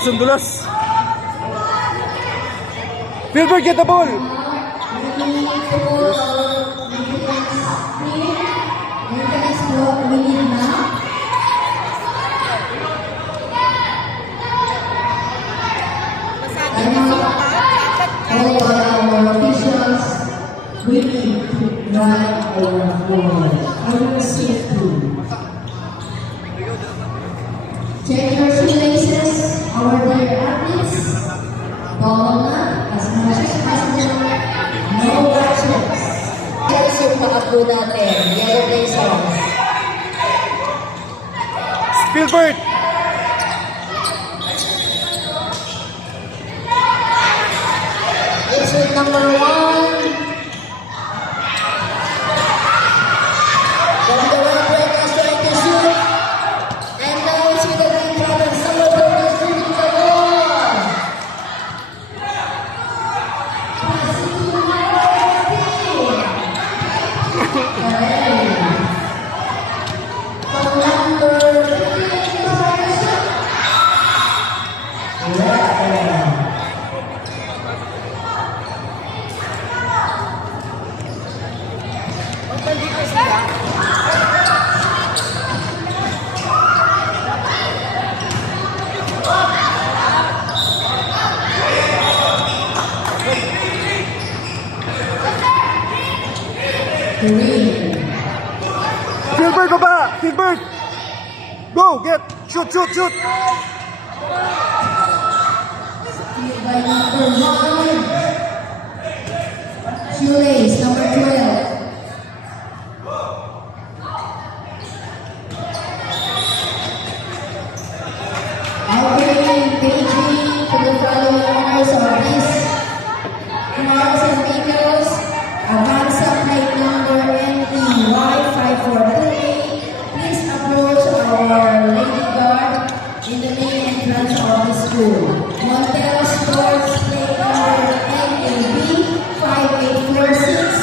dulas, ang dulas. Filbert, get the ball. We need to drive our forward. Our safety. Check your shoelaces, our dear athletes. Follow na, as much as possible. No watches. Here's yung pakatlo natin. Yellow blazers. Filbert. It's with number 1. Filbert, baba! Filbert! Go! Get! Shoot, shoot, shoot! By number 1. Shoelace, number 12. Okay, paging to the following honors of this Mars and Nichols. Advance plate number NEY543. Please approach our Lady Guard in the main entrance of the school. Montero Sports plate number NAB5846.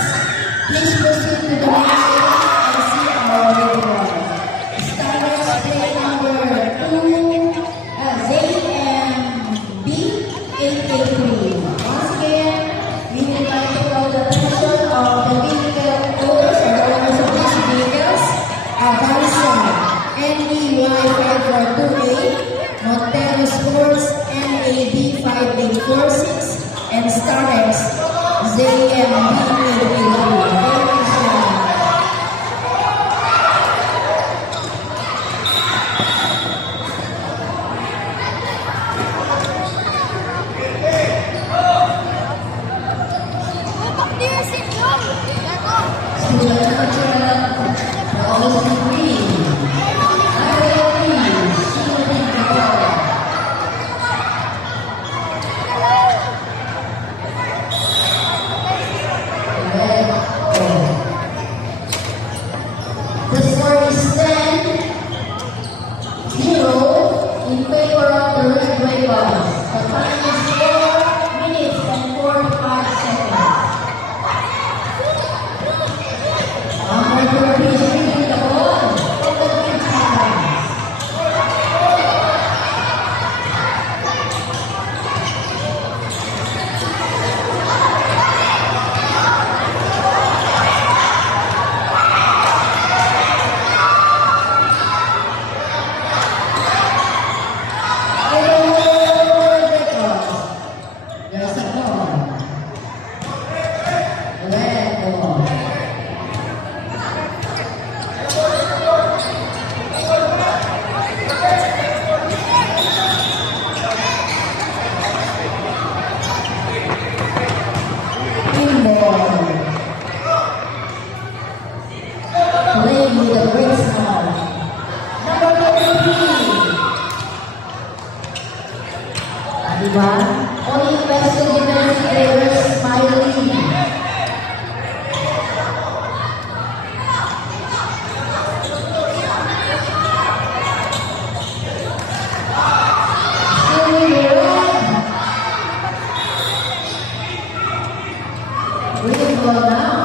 Please proceed to the main stage and see our Lady Guard. Standards plate number ZMB883. Once again, we would like to call the attention of the vehicle owners and the owners of these vehicles. Avanza NEY5428, Montero Sports NAB5846, and Starex ZMB883. The score is 10-0 in favor of the Red Dragons. The time is 4 minutes and 45 seconds. Number 30 is reading the ball from the green side. There's a ball. Red ball. Green ball. Playing with the great smile. Number 23. Diba? Only Western University players smiling. Green ball now.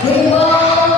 Green ball.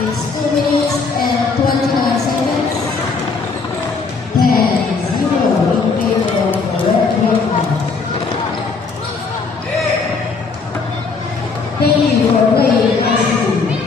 It's 2 minutes and 29 seconds. 10-0 in favor of the Red Dragons. Thank you for playing nicely.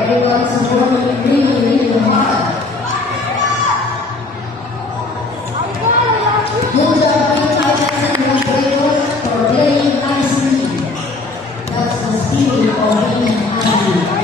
Everyone's working really hard. Good job, and for playing nicely. That's the spirit of being happy.